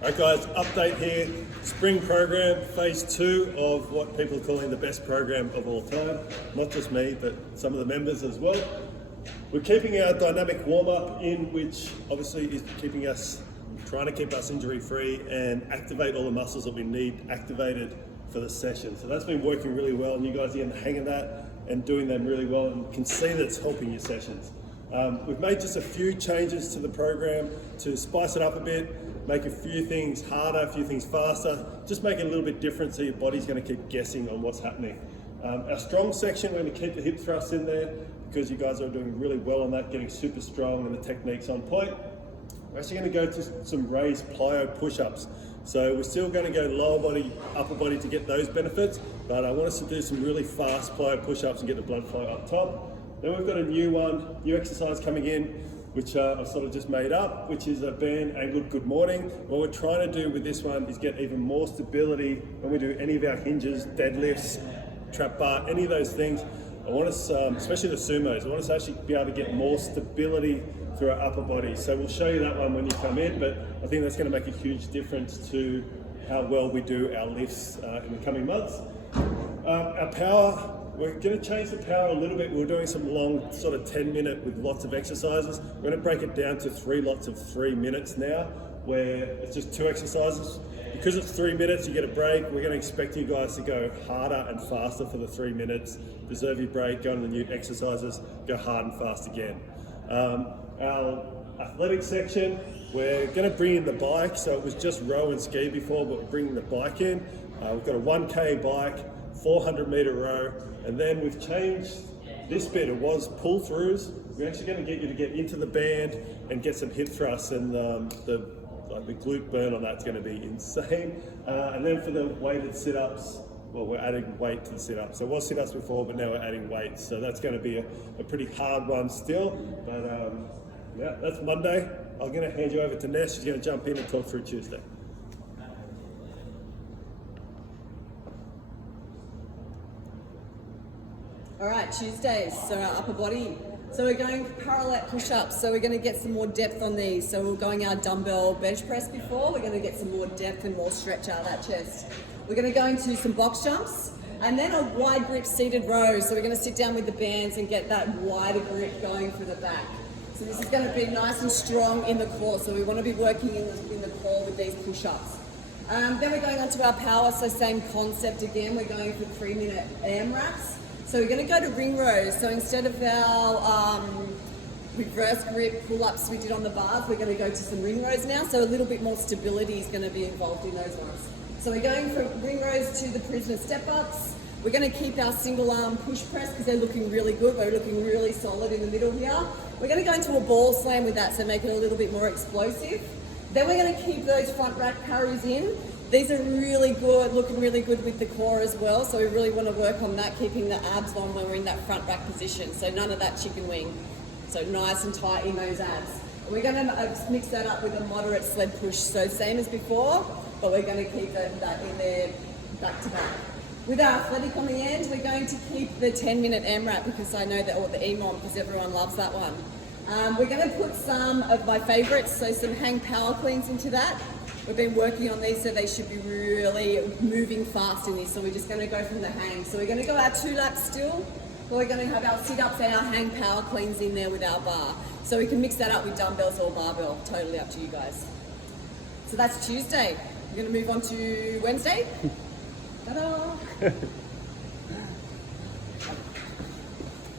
Alright guys, update here, spring program, phase 2 of what people are calling the best program of all time. Not just me, but some of the members as well. We're keeping our dynamic warm-up in, which obviously is trying to keep us injury free and activate all the muscles that we need activated for the session. So that's been working really well, and you guys are getting the hang of that and doing them really well, and can see that it's helping your sessions. We've made just a few changes to the program to spice it up a bit, make a few things harder, a few things faster, just make it a little bit different so your body's going to keep guessing on what's happening. Our strong section, we're going to keep the hip thrust in there because you guys are doing really well on that, getting super strong and the technique's on point. We're actually going to go to some raised plyo push-ups. So we're still going to go lower body, upper body to get those benefits, but I want us to do some really fast plyo push-ups and get the blood flow up top. Then we've got a new exercise coming in, which I sort of just made up, which is a band angled good morning. What we're trying to do with this one is get even more stability when we do any of our hinges, deadlifts, trap bar, any of those things. I want us, especially the sumos, I want us to actually be able to get more stability through our upper body. So we'll show you that one when you come in, but I think that's going to make a huge difference to how well we do our lifts in the coming months. Our power, we're going to change the power a little bit. We're doing some long sort of 10-minute with lots of exercises. We're going to break it down to 3 lots of 3 minutes now, where it's just 2 exercises. Because it's 3 minutes, you get a break. We're going to expect you guys to go harder and faster for the 3 minutes. Deserve your break, go on the new exercises, go hard and fast again. Our athletic section, we're going to bring in the bike. So it was just row and ski before, but we're bringing the bike in. We've got a 1K bike, 400 meter row, and then we've changed this bit. It was pull throughs. We're actually going to get you to get into the band and get some hip thrusts, and the glute burn on that's going to be insane. And then for the weighted sit-ups, well, we're adding weight to the sit-ups. So it was sit-ups before, but now we're adding weights. So that's going to be a pretty hard one still. But yeah, that's Monday. I'm going to hand you over to Ness. She's going to jump in and talk through Tuesday. All right, Tuesdays, so our upper body. So we're going parallel push-ups, so we're going to get some more depth on these. So we're going our dumbbell bench press before, we're going to get some more depth and more stretch out of that chest. We're going to go into some box jumps, and then a wide grip seated row. So we're going to sit down with the bands and get that wider grip going for the back. So this is going to be nice and strong in the core, so we want to be working in the core with these push-ups. Then we're going on to our power, so same concept again, we're going for 3-minute AMRAPs. So we're going to go to ring rows. So instead of our reverse grip pull-ups we did on the bars, we're going to go to some ring rows now. So a little bit more stability is going to be involved in those ones. So we're going from ring rows to the prisoner step-ups. We're going to keep our single arm push press because they're looking really good. We're looking really solid in the middle here. We're going to go into a ball slam with that, so make it a little bit more explosive. Then we're going to keep those front rack carries in. These are really good, looking really good with the core as well. So we really want to work on that, keeping the abs on when we're in that front rack position. So none of that chicken wing. So nice and tight in those abs. We're going to mix that up with a moderate sled push. So same as before, but we're going to keep that in there back to back. With our athletic on the end, we're going to keep the 10-minute AMRAP because I know that, or the EMOM, because everyone loves that one. We're going to put some of my favorites, so some hang power cleans into that. We've been working on these, so they should be really moving fast in this. So we're just going to go from the hang. So we're going to go our 2 laps still, but we're going to have our sit-ups and our hang power cleans in there with our bar. So we can mix that up with dumbbells or barbell, totally up to you guys. So that's Tuesday. We're going to move on to Wednesday. Ta-da!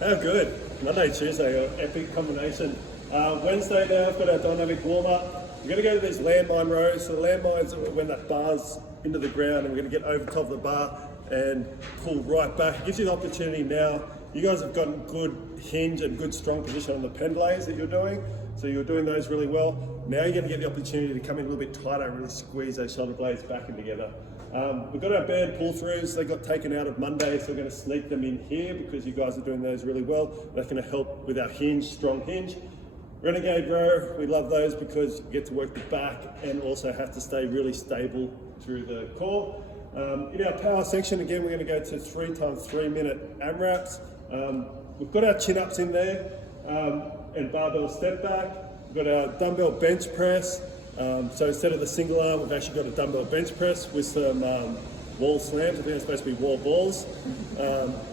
Oh, good. Monday, Tuesday, epic combination. Wednesday now, I've got our dynamic warm-up. We're going to go to these landmine rows. So the landmines are when that bar's into the ground, and we're going to get over top of the bar and pull right back. It gives you the opportunity now. You guys have gotten good hinge and good strong position on the pendlays that you're doing. So you're doing those really well. Now you're going to get the opportunity to come in a little bit tighter and really squeeze those shoulder blades back in together. We've got our band pull-throughs. They got taken out of Monday, so we're going to sneak them in here because you guys are doing those really well. That's going to help with our hinge, strong hinge. Renegade row, we love those because you get to work the back and also have to stay really stable through the core. In our power section, again, we're going to go to 3 times 3 minute AMRAPs. We've got our chin-ups in there and barbell step back. We've got our dumbbell bench press. So instead of the single arm, we've actually got a dumbbell bench press with some wall slams. I think it's supposed to be wall balls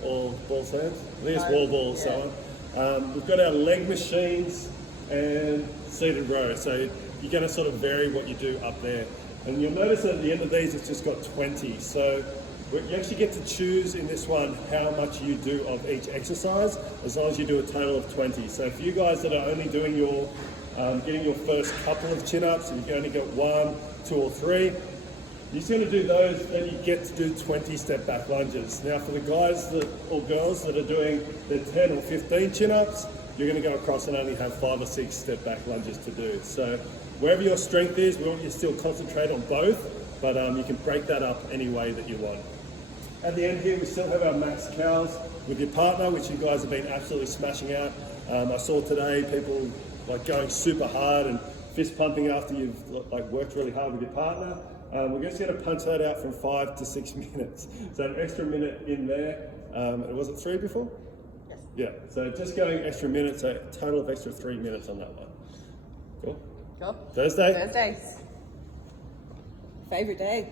or ball slams. I think it's wall balls. Yeah. So we've got our leg machines and seated row. So you're going to sort of vary what you do up there. And you'll notice that at the end of these, it's just got 20. So you actually get to choose in this one how much you do of each exercise, as long as you do a total of 20. So for you guys that are only doing your, getting your first couple of chin-ups, and you can only get 1, 2 or 3, you're just going to do those, then you get to do 20 step back lunges. Now for the guys that, or girls that are doing their 10 or 15 chin-ups, you're going to go across and only have 5 or 6 step back lunges to do. So wherever your strength is, we want you to still concentrate on both, but you can break that up any way that you want. At the end here, we still have our max cows with your partner, which you guys have been absolutely smashing out. I saw today people like going super hard and fist pumping after you've like worked really hard with your partner. We're just going to punch that out from 5 to 6 minutes. So an extra minute in there. Was it 3 before? Yes. Yeah, so just going extra minutes, so a total of extra 3 minutes on that one. Cool. Cool. Thursday? Thursdays. Favorite day.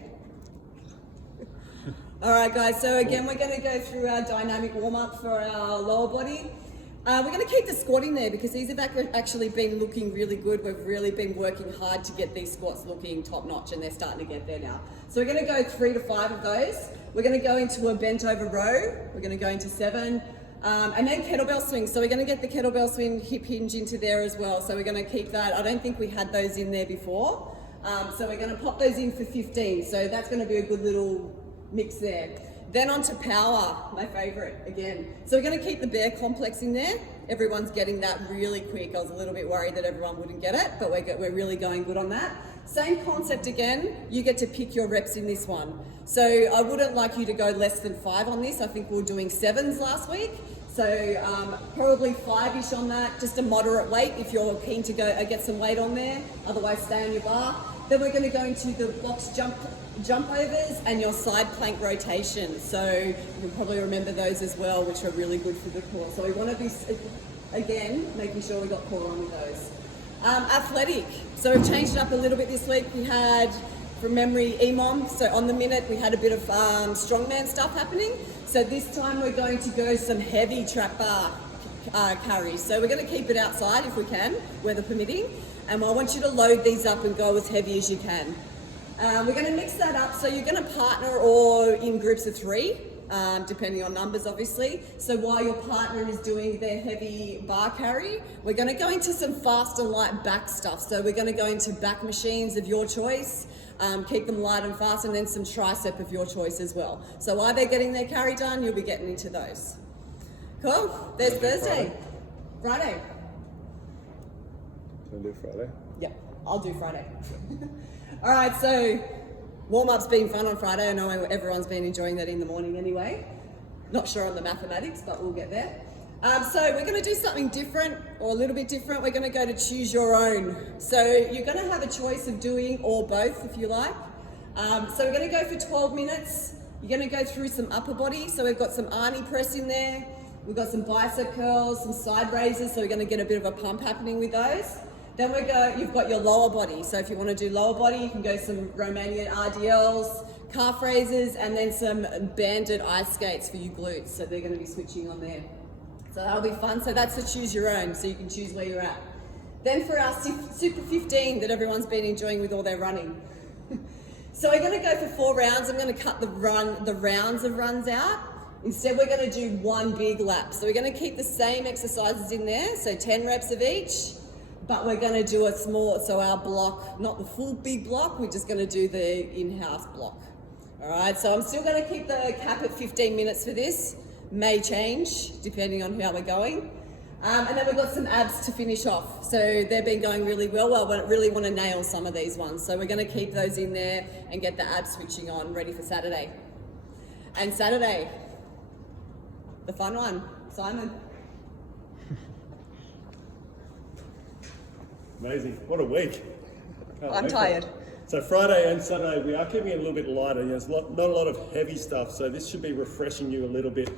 All right, guys, so again, we're going to go through our dynamic warm-up for our lower body. We're going to keep the squat in there because these have actually been looking really good. We've really been working hard to get these squats looking top-notch, and they're starting to get there now. So we're going to go 3 to 5 of those. We're going to go into a bent over row. We're going to go into 7. And then kettlebell swings. So we're going to get the kettlebell swing hip hinge into there as well. So we're going to keep that. I don't think we had those in there before. So we're going to pop those in for 15. So that's going to be a good little mix there. Then on to power, my favorite again. So we're going to keep the bear complex in there. Everyone's getting that really quick. I was a little bit worried that everyone wouldn't get it, but we're really going good on that. Same concept again, you get to pick your reps in this one. So I wouldn't like you to go less than 5 on this. I think we were doing 7s last week. So probably 5-ish on that, just a moderate weight if you're keen to go get some weight on there. Otherwise stay on your bar. Then we're going to go into the box jump overs and your side plank rotation. So you'll probably remember those as well, which are really good for the core. So we want to be, again, making sure we got core on with those. Athletic. So we've changed it up a little bit this week. We had, from memory, EMOM. So on the minute, we had a bit of strongman stuff happening. So this time we're going to go some heavy trap bar carries. So we're going to keep it outside if we can, weather permitting. And I want you to load these up and go as heavy as you can. We're going to mix that up. So you're going to partner or in groups of 3, depending on numbers, obviously. So while your partner is doing their heavy bar carry, we're going to go into some fast and light back stuff. So we're going to go into back machines of your choice, keep them light and fast, and then some tricep of your choice as well. So while they're getting their carry done, you'll be getting into those. Cool. There's Thursday. Friday. Can I do Friday? Yep, I'll do Friday. All right, so warm-up's been fun on Friday. I know everyone's been enjoying that in the morning anyway. Not sure on the mathematics, but we'll get there. So we're going to do something different, or a little bit different. We're going to go to choose your own. So you're going to have a choice of doing or both, if you like. So we're going to go for 12 minutes. You're going to go through some upper body. So we've got some Arnie press in there. We've got some bicep curls, some side raises. So we're going to get a bit of a pump happening with those. Then you've got your lower body. So if you want to do lower body, you can go some Romanian RDLs, calf raises, and then some banded ice skates for your glutes. So they're going to be switching on there. So that'll be fun. So that's the choose your own. So you can choose where you're at. Then for our Super 15 that everyone's been enjoying with all their running. So we're going to go for 4 rounds. I'm going to cut the rounds of runs out. Instead, we're going to do 1 big lap. So we're going to keep the same exercises in there. So 10 reps of each. But we're going to do a small, so our block, not the full big block, we're just going to do the in-house block. All right, so I'm still going to keep the cap at 15 minutes for this. May change depending on how we're going. And then we've got some abs to finish off. So they've been going really well. I really want to nail some of these ones. So we're going to keep those in there and get the abs switching on, ready for Saturday. And Saturday, the fun one, Simon. Amazing. What a week. I'm tired. So Friday and Saturday, we are keeping it a little bit lighter. There's not a lot of heavy stuff, so this should be refreshing you a little bit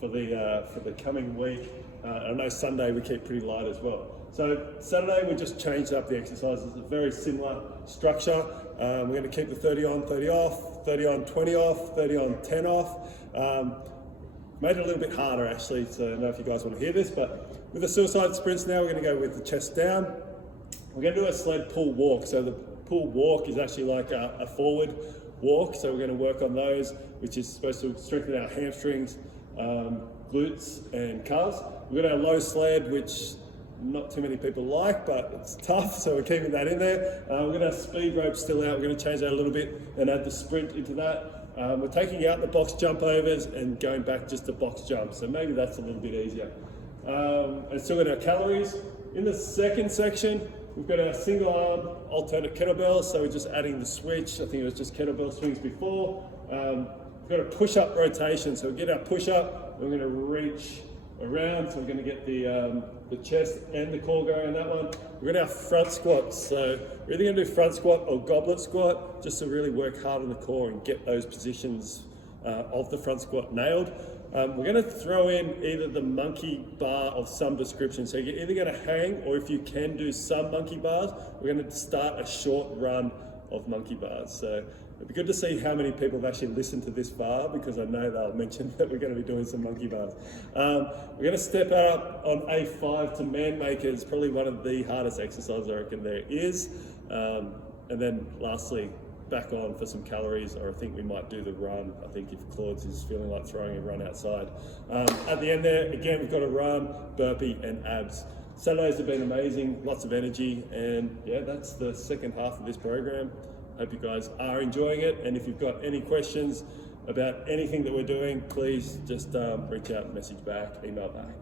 for the coming week. I know Sunday we keep pretty light as well. So Saturday we just changed up the exercises. It's a very similar structure. We're going to keep the 30 on, 30 off, 30 on, 20 off, 30 on, 10 off. Made it a little bit harder actually, so I don't know if you guys want to hear this, but with the suicide sprints now, we're going to go with the chest down. We're going to do a sled pull walk. So the pull walk is actually like a forward walk. So we're going to work on those, which is supposed to strengthen our hamstrings, glutes and calves. We're going to have low sled, which not too many people like, but it's tough, so we're keeping that in there. We're going to have speed rope still out. We're going to change that a little bit and add the sprint into that. We're taking out the box jump overs and going back just to box jump, so maybe that's a little bit easier. And still got our calories. In the second section, we've got our single arm alternate kettlebells, so we're just adding the switch. I think it was just kettlebell swings before. We've got a push-up rotation, so we get our push-up, we're going to reach around, so we're going to get the chest and the core going on that one. We're going to have front squats, so we're either going to do front squat or goblet squat, just to really work hard on the core and get those positions of the front squat nailed. We're going to throw in either the monkey bar of some description, so you're either going to hang, or if you can do some monkey bars, we're going to start a short run of monkey bars. So it'd be good to see how many people have actually listened to this far, because I know they'll mention that we're going to be doing some monkey bars. We're going to step up on A5 to man makers, probably one of the hardest exercises I reckon there is. And then lastly, back on for some calories, or I think we might do the run. I think if Claude's is feeling like throwing a run outside. At the end there, again, we've got a run, burpee and abs. Saturdays have been amazing, lots of energy, and yeah, that's the second half of this program. Hope you guys are enjoying it, and if you've got any questions about anything that we're doing, please just reach out, message back, email back.